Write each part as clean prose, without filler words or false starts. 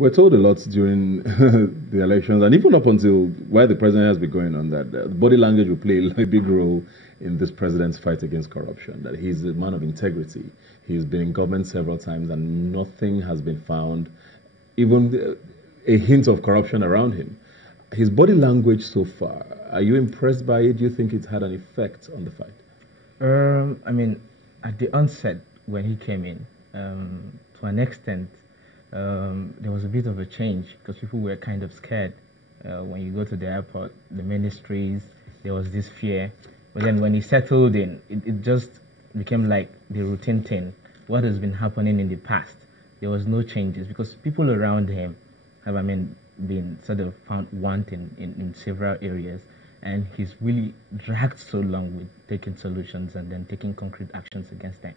We're told a lot during the elections, and even up until where the president has been going on, that body language will play a big role in this president's fight against corruption, that he's a man of integrity. He's been in government several times, and nothing has been found, even a hint of corruption around him. His body language so far, are you impressed by it? Do you think it's had an effect on the fight? I mean, at the onset, when he came in, to an extent, there was a bit of a change because people were kind of scared. When you go to the airport, the ministries, there was this fear. But then when he settled in, it just became like the routine thing. What has been happening in the past, there was no changes because people around him have, been sort of found wanting in several areas. And he's really dragged so long with taking solutions and then taking concrete actions against them.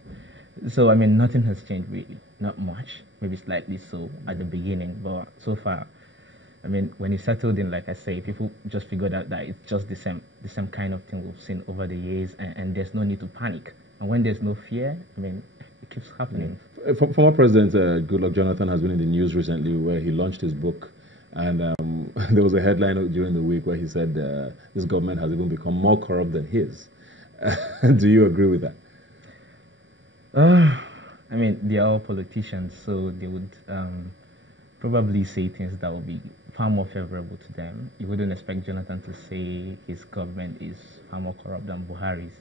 So, nothing has changed really. Not much, maybe slightly so at the beginning, but so far, when he settled in, like I say, people just figured out that it's just the same kind of thing we've seen over the years, and there's no need to panic. And when there's no fear, it keeps happening. Former President Goodluck Jonathan has been in the news recently where he launched his book, and there was a headline during the week where he said this government has even become more corrupt than his. Do you agree with that? They are all politicians, so they would probably say things that would be far more favorable to them. You wouldn't expect Jonathan to say his government is far more corrupt than Buhari's.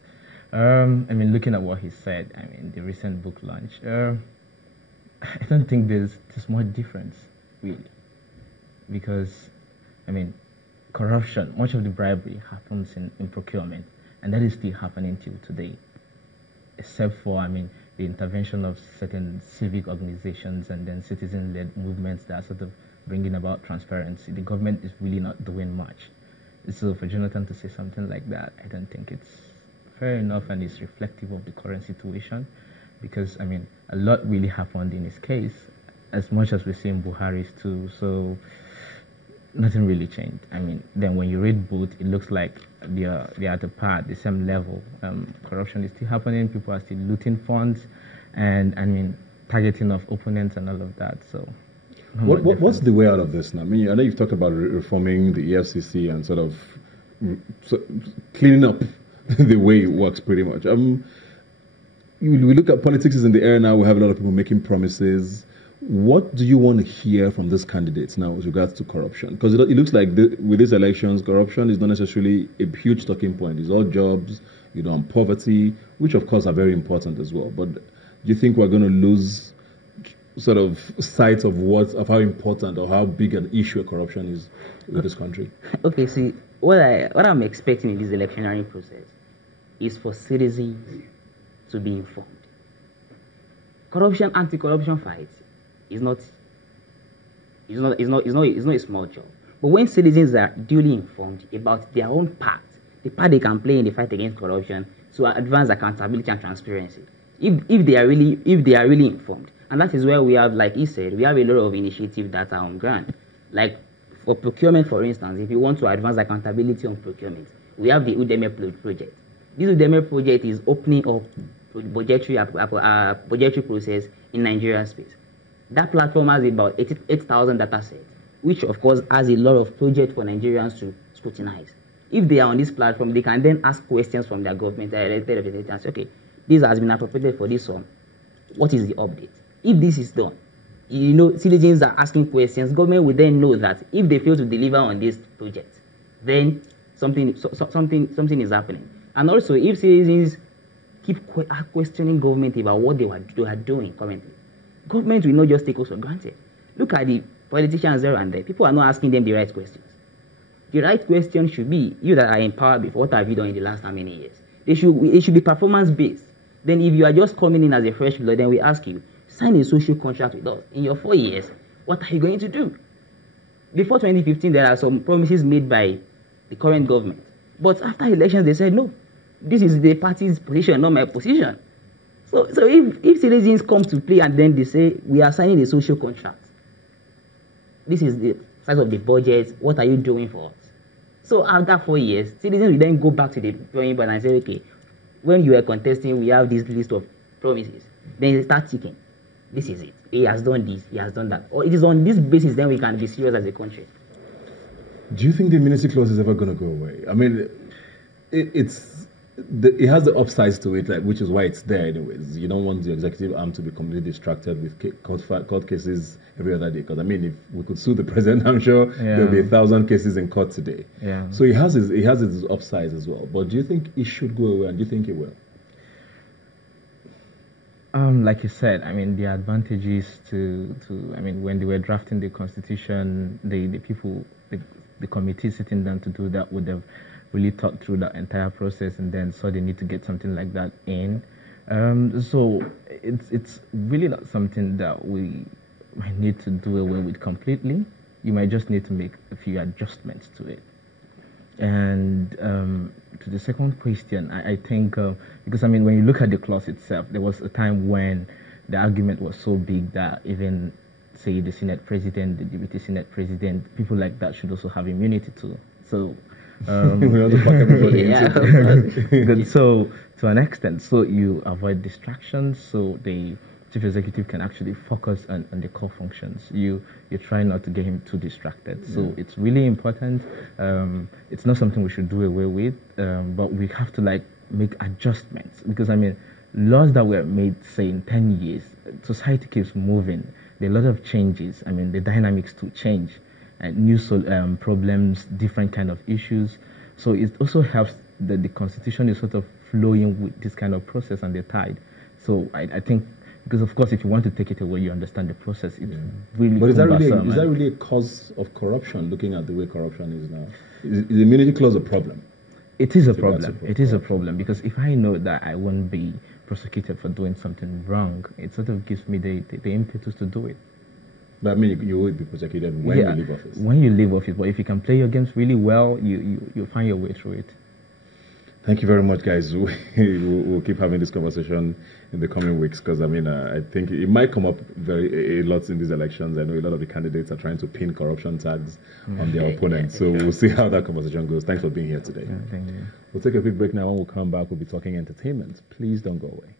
Looking at what he said, the recent book launch, I don't think there's much difference, really. Because, corruption, much of the bribery happens in procurement, and that is still happening till today, except for, the intervention of certain civic organizations and then citizen-led movements that are sort of bringing about transparency. The government is really not doing much. So for Jonathan to say something like that, I don't think it's fair enough and it's reflective of the current situation because, a lot really happened in his case, as much as we see in Buhari's too. So nothing really changed. Then when you read both, it looks like they are at the same level. Corruption is still happening. People are still looting funds, and targeting of opponents and all of that. So, what's the way out of this now? I know you've talked about reforming the EFCC and sort of cleaning up the way it works, pretty much. We look at politics is in the air now. We have a lot of people making promises. What do you want to hear from these candidates now with regards to corruption? Because it looks like with these elections, corruption is not necessarily a huge talking point. It's all jobs, and poverty, which of course are very important as well. But do you think we're going to lose sort of sight of how important or how big an issue corruption is in this country? Okay, see, what I'm expecting in this electionary process is for citizens to be informed. Anti-corruption fights is not a small job. But when citizens are duly informed about their own part, the part they can play in the fight against corruption to advance accountability and transparency, if they are really informed, and that is where we have, like he said, we have a lot of initiatives that are on ground. Like for procurement, for instance, if you want to advance accountability on procurement, we have the Udemy project. This Udemy project is opening up budgetary process in Nigeria space. That platform has about 8,000 data sets, which of course has a lot of projects for Nigerians to scrutinize. If they are on this platform, they can then ask questions from their government and say, okay, this has been appropriated for this sum. What is the update? If this is done, citizens are asking questions. Government will then know that if they fail to deliver on this project, then something is happening. And also, if citizens keep questioning government about what they are doing currently, government will not just take us for granted. Look at the politicians there and there. People are not asking them the right questions. The right question should be, you that are in power before, what have you done in the last how many years? It should be performance-based. Then if you are just coming in as a fresh blood, then we ask you, sign a social contract with us. In your 4 years, what are you going to do? Before 2015, there are some promises made by the current government. But after elections, they said, no, this is the party's position, not my position. So if citizens come to play and then they say, we are signing a social contract, this is the size of the budget, what are you doing for us? So after 4 years, citizens will then go back to the drawing board and say, okay, when you are contesting, we have this list of promises. Then they start ticking. this is it. He has done this, he has done that. Or it is on this basis then we can be serious as a country. Do you think the immunity clause is ever going to go away? I mean, it has the upsides to it, like, which is why it's there anyways. You don't want the executive arm to be completely distracted with court cases every other day. Because, I mean, if we could sue the president, I'm sure there'll be 1,000 cases in court today. Yeah. So it has its upsides as well. But do you think it should go away, and do you think it will? Like you said, I mean, the advantages I mean, when they were drafting the constitution, the people, the committee sitting down to do that would have really thought through that entire process and then saw they need to get something like that in. So it's really not something that we might need to do away with completely. You might just need to make a few adjustments to it. And to the second question, I think, because I mean, when you look at the clause itself, there was a time when the argument was so big that even, say, the Senate President, the Deputy Senate President, people like that should also have immunity too. So, we want to pack everybody into good. So, to an extent, so you avoid distractions, so the chief executive can actually focus on the core functions. You try not to get him too distracted. So it's really important. It's not something we should do away with, but we have to like make adjustments, because I mean, laws that were made, say, in 10 years, society keeps moving. There are a lot of changes. I mean, the dynamics to change, and new problems, different kind of issues. So it also helps that the constitution is sort of flowing with this kind of process and the tide. So I think, because of course, if you want to take it away, you understand the process. It's really. But is that really a cause of corruption? Looking at the way corruption is now, is the immunity clause a problem? It is a problem. It is a problem, because if I know that I won't be prosecuted for doing something wrong, it sort of gives me the impetus to do it. But I mean, you will be prosecuted when you leave office. When you leave office, but if you can play your games really well, you'll find your way through it. Thank you very much, guys. We'll keep having this conversation in the coming weeks, because I mean, I think it might come up a lot in these elections. I know a lot of the candidates are trying to pin corruption tags on their opponents. So we'll see how that conversation goes. Thanks for being here today. Yeah, thank you. We'll take a quick break now. When we come back, we'll be talking entertainment. Please don't go away.